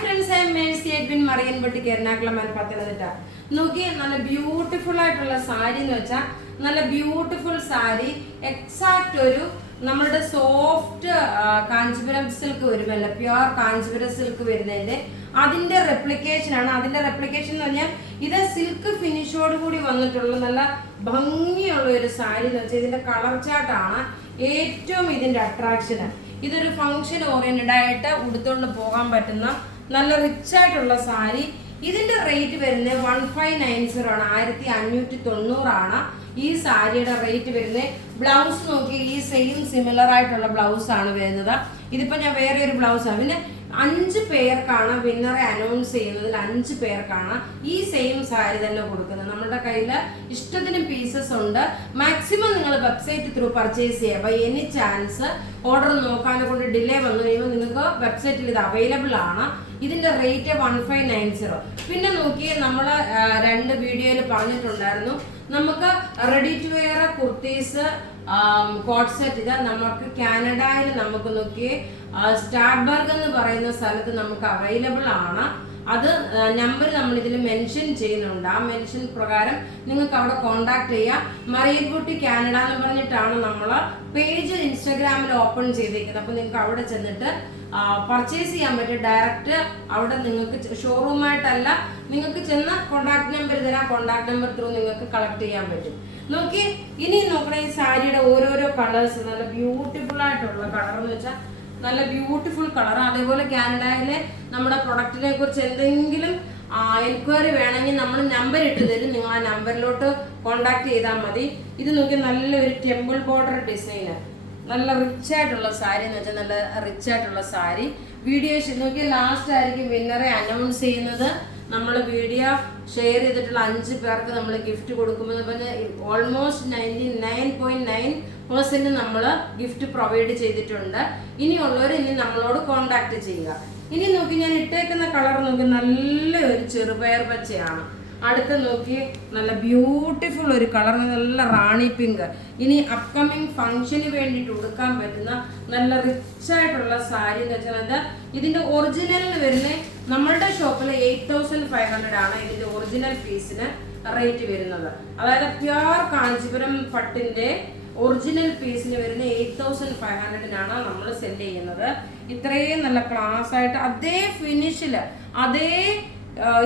friends, I am Mercy Edwin Marianpatti Ernakulam and Pathanamthitta. നോക്കി നല്ല beautiful ആയിട്ടുള്ള സാരി എന്ന് വെച്ചാൽ നല്ല ബ്യൂട്ടിഫുൾ സാരി എക്സാക്ട് ഒരു നമ്മുടെ സോഫ്റ്റ് കാഞ്ചീപുരം സിൽക്ക് വരുമല്ലോ, പ്യുവർ കാഞ്ചീപുരം സിൽക്ക് വരുന്നതിന്റെ അതിന്റെ റെപ്ലിക്കേഷൻ ആണ്. അതിന്റെ റെപ്ലിക്കേഷൻ എന്ന് പറഞ്ഞാൽ ഇത് സിൽക്ക് ഫിനിഷോട് കൂടി വന്നിട്ടുള്ള നല്ല ഭംഗിയുള്ള ഒരു സാരി എന്ന് വെച്ചാൽ ഇതിന്റെ കളർ ചാർട്ടാണ് ഏറ്റവും ഇതിന്റെ അട്രാക്ഷൻ. ഇതൊരു ഫംഗ്ഷൻ ഓറിയന്റഡ് ആയിട്ട് ഉടുത്തുകൊണ്ട് പോകാൻ പറ്റുന്ന നല്ല റിച്ച് ആയിട്ടുള്ള സാരി. ഇതിന്റെ റേറ്റ് വരുന്നത് 1590 ആണ്, 1590 ആണ് ഈ സാരിയുടെ റേറ്റ് വരുന്നത്. ബ്ലൗസ് നോക്കി ഈ സെയിം സിമിലർ ആയിട്ടുള്ള ബ്ലൗസ് ആണ് വരുന്നത്. ഇതിപ്പോ ഞാൻ വേറെ ഒരു ബ്ലൗസാണ്. പിന്നെ 5 പേർക്കാണ് വിന്നറെ അനൗൺസ് ചെയ്യുന്നതിൽ 5 പേർക്കാണ് ഈ സെയിം സാരി തന്നെ കൊടുക്കുന്നത്. നമ്മുടെ കയ്യിൽ ഇഷ്ടത്തിന് പീസസ് ഉണ്ട്. മാക്സിമം നിങ്ങൾ വെബ്സൈറ്റ് ത്രൂ പർച്ചേസ് ചെയ്യുക. ബൈ എനി ചാൻസ് ഓർഡർ നോക്കാനെ കൊണ്ട് ഡിലേ വന്നു കഴിയുമ്പോൾ നിങ്ങൾക്ക് വെബ്സൈറ്റിൽ ഇത് അവൈലബിൾ ആണ്. ഇതിന്റെ റേറ്റ് 1590. പിന്നെ നോക്കിയേ, നമ്മൾ 2 വീഡിയോയിൽ പറഞ്ഞിട്ടുണ്ടായിരുന്നു നമുക്ക് ready to wear kurtis coat set. ഇത് നമുക്ക് കാനഡയിൽ നമുക്ക് നോക്കിയേ സ്റ്റാർബർഗ് എന്ന് പറയുന്ന സ്ഥലത്ത് നമുക്ക് അവൈലബിൾ ആണ്. അത് നമ്പർ നമ്മൾ ഇതിൽ മെൻഷൻ ചെയ്യുന്നുണ്ട്. ആ മെൻഷൻ പ്രകാരം നിങ്ങൾക്ക് അവിടെ കോണ്ടാക്ട് ചെയ്യാം. മറിയൻകുട്ടി കാനഡ എന്ന് പറഞ്ഞിട്ടാണ് നമ്മൾ പേജ് ഇൻസ്റ്റാഗ്രാമിൽ ഓപ്പൺ ചെയ്തേക്കുന്നത്. അപ്പോൾ നിങ്ങൾക്ക് അവിടെ ചെന്നിട്ട് പർച്ചേസ് ചെയ്യാൻ പറ്റും. ഡയറക്റ്റ് അവിടെ നിങ്ങൾക്ക് ഷോറൂമായിട്ടല്ല, നിങ്ങൾക്ക് ചെന്ന കോണ്ടാക്ട് നമ്പർ തരാം. കോണ്ടാക്ട് നമ്പർ ത്രൂ നിങ്ങൾക്ക് കളക്ട് ചെയ്യാൻ പറ്റും. നോക്കി ഇനി നോക്കണേ, ഈ സാരിയുടെ ഓരോരോ കളേഴ്സ് നല്ല ബ്യൂട്ടിഫുൾ ആയിട്ടുള്ള കളർ എന്ന് വെച്ചാൽ നല്ല ബ്യൂട്ടിഫുൾ കളർ. അതേപോലെ കാനഡയിലെ നമ്മുടെ പ്രൊഡക്റ്റിനെ കുറിച്ച് എന്തെങ്കിലും എൻക്വയറി വേണമെങ്കിൽ നമ്മൾ നമ്പർ ഇട്ട് തരും. നിങ്ങൾ ആ നമ്പറിലോട്ട് കോണ്ടാക്ട് ചെയ്താൽ മതി. ഇത് നോക്കി നല്ലൊരു ടെമ്പിൾ ബോർഡർ ഡിസൈന്, നല്ല റിച്ച് ആയിട്ടുള്ള സാരി എന്ന് വെച്ചാൽ നല്ല റിച്ച് ആയിട്ടുള്ള സാരി. വീഡിയോസ് നോക്കി ലാസ്റ്റ് ആയിരിക്കും വിന്നറെ അനൗൺസ് ചെയ്യുന്നത്. നമ്മൾ വീഡിയോ ഷെയർ ചെയ്തിട്ടുള്ള 5 പേർക്ക് നമ്മൾ ഗിഫ്റ്റ് കൊടുക്കുമെന്ന് പറഞ്ഞാൽ ഓൾമോസ്റ്റ് 99.9% നമ്മൾ ഗിഫ്റ്റ് പ്രൊവൈഡ് ചെയ്തിട്ടുണ്ട്. ഇനിയുള്ളവർ ഇനി നമ്മളോട് കോണ്ടാക്ട് ചെയ്യുക. ഇനി നോക്കി ഞാൻ ഇട്ടേക്കുന്ന കളർ നോക്കി നല്ലൊരു ചെറുപയർ പച്ചയാണ്. അടുത്ത് നോക്കി നല്ല ബ്യൂട്ടിഫുൾ ഒരു കളർ, നല്ല റാണി പിങ്ക്. ഇനി അപ്കമിങ് ഫംഗ്ഷന് വേണ്ടിയിട്ട് ഉടുക്കാൻ പറ്റുന്ന നല്ല റിച്ച് ആയിട്ടുള്ള സാരി എന്ന് വെച്ചാൽ ഇതിന്റെ ഒറിജിനലിന് വരുന്ന നമ്മളുടെ ഷോപ്പിൽ 8500 ആണ് ഇതിന്റെ ഒറിജിനൽ പീസിന് റേറ്റ് വരുന്നത്. അതായത് പ്യുവർ കാഞ്ചീപുരം പട്ടിന്റെ ഒറിജിനൽ പീസിന് വരുന്ന 8500 നമ്മൾ സെല് ചെയ്യുന്നത്. ഇത്രയും നല്ല ക്ലാസ് ആയിട്ട് അതേ ഫിനിഷില് അതേ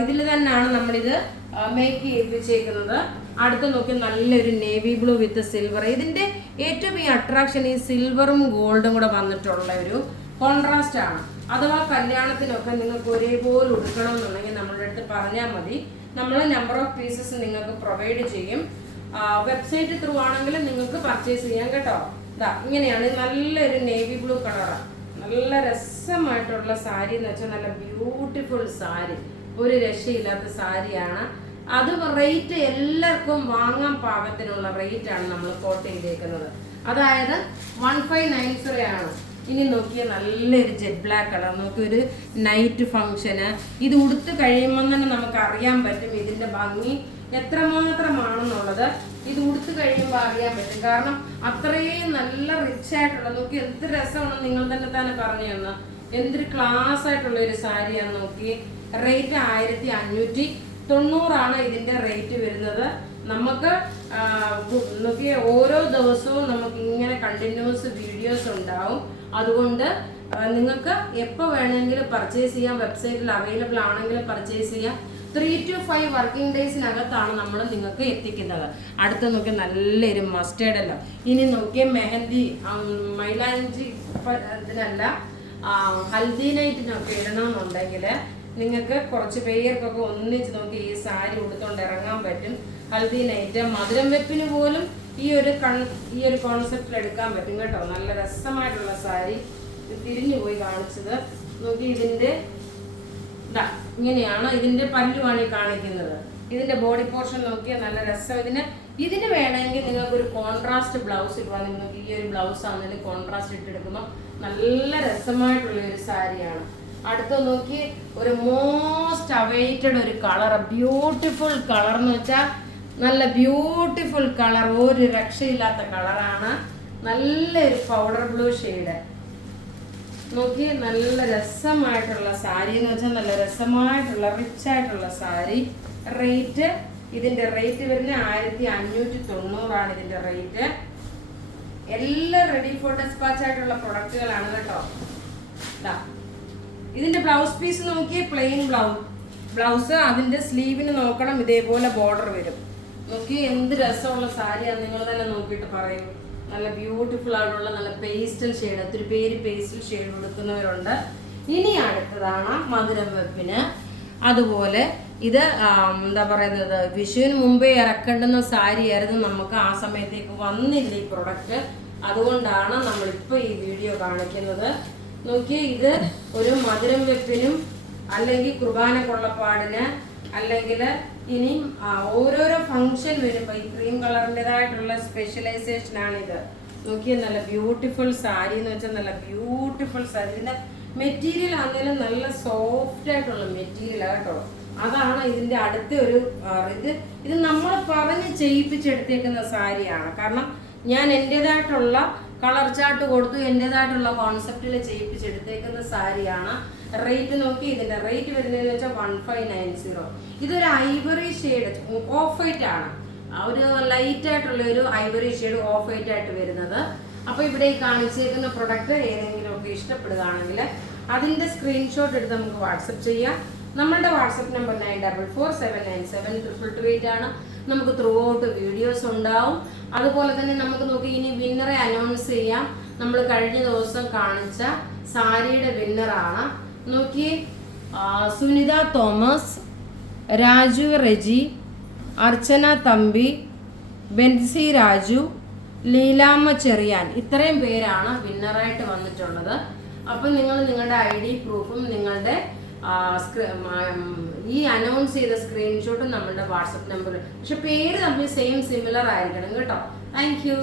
ഇതിൽ തന്നെയാണ് നമ്മളിത് മേക്ക് ചെയ്യിപ്പിച്ചേക്കുന്നത്. അടുത്ത് നോക്കി നല്ലൊരു നേവി ബ്ലൂ വിത്ത് സിൽവർ. ഇതിന്റെ ഏറ്റവും ഈ അട്രാക്ഷൻ ഈ സിൽവറും ഗോൾഡും കൂടെ വന്നിട്ടുള്ള ഒരു കോൺട്രാസ്റ്റ് ആണ്. അഥവാ കല്യാണത്തിനൊക്കെ നിങ്ങൾക്ക് ഒരേപോലെ ഉടുക്കണമെന്നുണ്ടെങ്കിൽ നമ്മളുടെ അടുത്ത് പറഞ്ഞാൽ മതി. നമ്മൾ നമ്പർ ഓഫ് പീസസ് നിങ്ങൾക്ക് പ്രൊവൈഡ് ചെയ്യും. വെബ്സൈറ്റ് ത്രൂ ആണെങ്കിൽ നിങ്ങൾക്ക് പർച്ചേസ് ചെയ്യാം കേട്ടോ. ഇതാ ഇങ്ങനെയാണ് നല്ലൊരു നേവി ബ്ലൂ കളറാണ്. നല്ല രസമായിട്ടുള്ള സാരി എന്ന് വെച്ചാൽ നല്ല ബ്യൂട്ടിഫുൾ സാരി, ഒരു രക്ഷയില്ലാത്ത സാരിയാണ്. അത് റേറ്റ് എല്ലാവർക്കും വാങ്ങാൻ പാകത്തിനുള്ള റേറ്റ് ആണ് നമ്മൾ കോട്ട് ചെയ്തേക്കുന്നത്. അതായത് 1590 ആണ്. ഇനി നോക്കിയാൽ നല്ലൊരു ജെറ്റ് ബ്ലാക്ക് കളർ, നോക്കിയൊരു നൈറ്റ് ഫംഗ്ഷന് ഇത് ഉടുത്ത് കഴിയുമ്പോൾ തന്നെ നമുക്ക് അറിയാൻ പറ്റും ഇതിന്റെ ഭംഗി എത്രമാത്രമാണെന്നുള്ളത്. ഇത് ഉടുത്ത് കഴിയുമ്പോൾ അറിയാൻ പറ്റും. കാരണം അത്രയും നല്ല റിച്ച് ആയിട്ടുള്ള, നോക്കി എന്ത് രസമാണെന്ന് നിങ്ങൾ തന്നെ പറഞ്ഞു തന്ന എന്തൊരു ക്ലാസ് ആയിട്ടുള്ള ഒരു സാരിയാണ്. നോക്കി റേറ്റ് 1590 ആണ് ഇതിന്റെ റേറ്റ് വരുന്നത്. നമുക്ക് നോക്കിയ ഓരോ ദിവസവും നമുക്ക് ഇങ്ങനെ കണ്ടിന്യൂസ് വീഡിയോസ് ഉണ്ടാവും. അതുകൊണ്ട് നിങ്ങൾക്ക് എപ്പോൾ വേണമെങ്കിലും പർച്ചേസ് ചെയ്യാം. വെബ്സൈറ്റിൽ അവൈലബിൾ ആണെങ്കിൽ പർച്ചേസ് ചെയ്യാം. 3 to 5 വർക്കിംഗ് ഡേയ്സിനകത്താണ് നമ്മൾ നിങ്ങൾക്ക് എത്തിക്കുന്നത്. അടുത്ത് നോക്കിയാൽ നല്ലൊരു മസ്റ്റേർഡ് അല്ല. ഇനി നോക്കിയാൽ മെഹന്തി മൈലാഞ്ചി ഇതിനല്ല ഹൽദി നൈറ്റിനൊക്കെ ഇടണമെന്നുണ്ടെങ്കിൽ നിങ്ങൾക്ക് കുറച്ച് പേർക്കൊക്കെ ഒന്നിച്ച് നോക്കി ഈ സാരി ഉടുത്തോണ്ട് ഇറങ്ങാൻ പറ്റും. ഹൽദി നൈറ്റ് മധുരം വെപ്പിന് പോലും ഈ ഒരു കോൺസെപ്റ്റിൽ എടുക്കാൻ പറ്റും കേട്ടോ. നല്ല രസമായിട്ടുള്ള സാരി. തിരിഞ്ഞു പോയി കാണിച്ചത് നോക്കി. ഇതിന്റെ ഇങ്ങനെയാണ് ഇതിന്റെ പല്ലുമാണ് ഈ കാണിക്കുന്നത്. ഇതിന്റെ ബോഡി പോർഷൻ നോക്കിയാൽ നല്ല രസം. ഇതിന് വേണമെങ്കിൽ നിങ്ങൾക്ക് ഒരു കോൺട്രാസ്റ്റ് ബ്ലൗസ് ഇടുവാൻ. നിങ്ങൾക്ക് ഈ ഒരു ബ്ലൗസ് ആണെങ്കിലും കോൺട്രാസ്റ്റ് ഇട്ടെടുക്കുമ്പോൾ നല്ല രസമായിട്ടുള്ള ഒരു സാരിയാണ്. അടുത്ത നോക്കി ഒരു മോസ്റ്റ് അവൈറ്റഡ് ഒരു കളർ, ബ്യൂട്ടിഫുൾ കളർ എന്ന് വെച്ചാൽ നല്ല ബ്യൂട്ടിഫുൾ കളർ, ഒരു രക്ഷയില്ലാത്ത കളറാണ്. നല്ലൊരു പൗഡർ ബ്ലൂ ഷെയ്ഡ്. നോക്കി നല്ല രസമായിട്ടുള്ള സാരി എന്ന് വെച്ചാൽ നല്ല രസമായിട്ടുള്ള റിച്ച് ആയിട്ടുള്ള സാരി. റേറ്റ് ഇതിന്റെ റേറ്റ് വരുന്നത് 1590 ഇതിന്റെ റേറ്റ്. എല്ലാം റെഡി ഫോർ ഡെസ്പാച്ച് ആയിട്ടുള്ള പ്രൊഡക്റ്റുകളാണ് കേട്ടോ. ഇതിന്റെ ബ്ലൗസ് പീസ് നോക്കി പ്ലെയിൻ ബ്ലൗസ്. അതിന്റെ സ്ലീവിന് നോക്കണം ഇതേപോലെ ബോർഡർ വരും. നോക്കി എന്ത് രസമുള്ള സാരിയാണ്, നിങ്ങൾ തന്നെ നോക്കിയിട്ട് പറയും. നല്ല ബ്യൂട്ടിഫുൾ ആയിട്ടുള്ള നല്ല പേസ്റ്റൽ ഷെയ്ഡ്, ഒത്തിരി പേര് പേസ്റ്റൽ ഷെയ്ഡ് കൊടുക്കുന്നവരുണ്ട്. ഇനി അടുത്തതാണ് മധുരം വെപ്പിന്. അതുപോലെ ഇത് എന്താ പറയുന്നത്, വിഷുവിന് മുമ്പേ ഇറക്കേണ്ടുന്ന സാരി ആയിരുന്നു, നമുക്ക് ആ സമയത്തേക്ക് വന്നില്ല ഈ പ്രൊഡക്റ്റ്. അതുകൊണ്ടാണ് നമ്മളിപ്പോൾ ഈ വീഡിയോ കാണിക്കുന്നത്. നോക്കി ഇത് ഒരു മധുരം വെപ്പിനും അല്ലെങ്കിൽ കുർബാന കൊള്ളപ്പാടിന് അല്ലെങ്കിൽ ഇനി ഓരോരോ ഫംഗ്ഷൻ വരുമ്പോൾ ഈ ക്രീം കളറിൻ്റെതായിട്ടുള്ള സ്പെഷ്യലൈസേഷൻ ആണിത്. നോക്കിയാൽ നല്ല ബ്യൂട്ടിഫുൾ സാരി എന്ന് വെച്ചാൽ നല്ല ബ്യൂട്ടിഫുൾ സാരി. ഇതിൻ്റെ മെറ്റീരിയൽ ആണെങ്കിലും നല്ല സോഫ്റ്റ് ആയിട്ടുള്ള മെറ്റീരിയലാണ് കേട്ടോ. അതാണ് ഇതിൻ്റെ അടുത്ത ഒരു ഇത് നമ്മൾ പറഞ്ഞ് ചെയ്യിപ്പിച്ചെടുത്തേക്കുന്ന സാരിയാണ്. കാരണം ഞാൻ എൻ്റെതായിട്ടുള്ള കളർ ചാർട്ട് കൊടുത്തു, എൻ്റെതായിട്ടുള്ള കോൺസെപ്റ്റിൽ ചെയ്യിപ്പിച്ചെടുത്തേക്കുന്ന സാരിയാണ്. റേറ്റ് നോക്കി ഇതിൻ്റെ റേറ്റ് വരുന്നതെന്ന് വെച്ചാൽ 1590. ഇതൊരു ഐവറി ഷെയ്ഡ് ഓഫ് വൈറ്റ് ആണ്, ഒരു ലൈറ്റ് ആയിട്ടുള്ള ഒരു ഐവറി ഷെയ്ഡ് ഓഫ് വൈറ്റ് ആയിട്ട് വരുന്നത്. അപ്പോൾ ഇവിടെ ഈ കാണിച്ചേക്കുന്ന പ്രൊഡക്റ്റ് ഏതെങ്കിലും ഒക്കെ ഇഷ്ടപ്പെടുകയാണെങ്കിൽ അതിൻ്റെ സ്ക്രീൻഷോട്ട് എടുത്ത് നമുക്ക് വാട്സപ്പ് ചെയ്യാം. നമ്മളുടെ വാട്സപ്പ് നമ്പർ 9447972228 ആണ്. നമുക്ക് ത്രൂ ഔട്ട് വീഡിയോസ് ഉണ്ടാവും. അതുപോലെ തന്നെ നമുക്ക് നോക്കി ഇനി വിന്നറെ അനൗൺസ് ചെയ്യാം. നമ്മൾ കഴിഞ്ഞ ദിവസം കാണിച്ച സാരിയുടെ വിന്നറാണ്. നോക്കി സുനിത തോമസ്, രാജു റെജി, അർച്ചന തമ്പി, ബെൻസി രാജു, ലീലാമ്മ ചെറിയാൻ, ഇത്രയും പേരാണ് വിന്നറായിട്ട് വന്നിട്ടുള്ളത്. അപ്പം നിങ്ങൾ നിങ്ങളുടെ ID പ്രൂഫും നിങ്ങളുടെ ഈ അനൗൺസ് ചെയ്ത സ്ക്രീൻഷോട്ടും നമ്മളുടെ വാട്സപ്പ് നമ്പർ, പക്ഷെ പേര് തമ്മിൽ സിമിലർ ആയിരിക്കണം കേട്ടോ. Thank you.